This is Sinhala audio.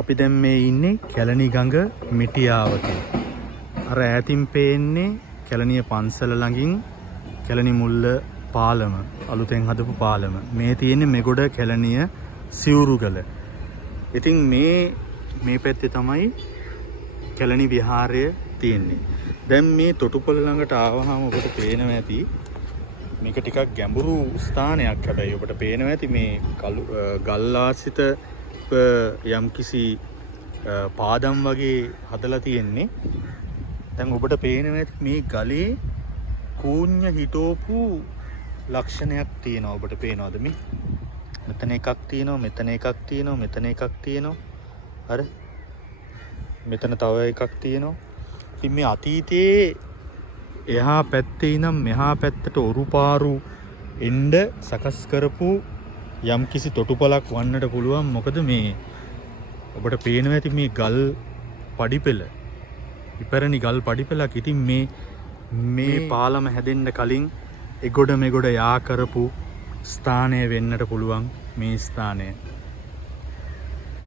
අපි දැන් මේ ඉන්නේ කැලණි ගඟ මිටියාවතේ. අර ඈතින් පේන්නේ කැලණිය පන්සල ළඟින් කැලණි මුල්ල පාලම, අලුතෙන් හදපු පාලම. මේ තියෙන්නේ මෙගොඩ කැලණිය සිවුරුගල. ඉතින් මේ පැත්තේ තමයි කැලණි විහාරය තියෙන්නේ. දැන් මේ තොටුපොළ ළඟට ආවහම ඔබට පේනවා ඇති මේක ටිකක් ගැඹුරු ස්ථානයක්. හැබැයි ඔබට පේනවා ඇති මේ ගල් ආශ්‍රිත යම්කිසි පාදම් වගේ හදලා තියෙන්නේ. දැන් ඔබට පේනවා ඇති මේ ගලේ කූඤ්ඤ හිටෝපු ලක්ෂණයක් තියෙනවා. ඔබට පේනවද මේ? මෙතන එකක් තියෙනවා, මෙතන එකක් තියෙනවා, මෙතන එකක් තියෙනවා. හරි. මෙතන තව එකක් තියෙනවා. ඉතින් මේ අතීතයේ එහා පැත්තේ ඉඳන් මෙහා පැත්තට ඔරුපාරු එන්න සකස් කරපු යම්කිසි තොටුපළක් වන්නට පුළුවන්. මොකද මේ ඔබට පේනවා ඇති මේ ගල් පඩිපෙළ, ඉපැරණි ගල් පඩිපෙළක්. ඉතින් මේ පාලම හැදෙන්න කලින් එගොඩ මෙගොඩ යා කරපු ස්ථානය වෙන්නට පුළුවන් මේ ස්ථානය.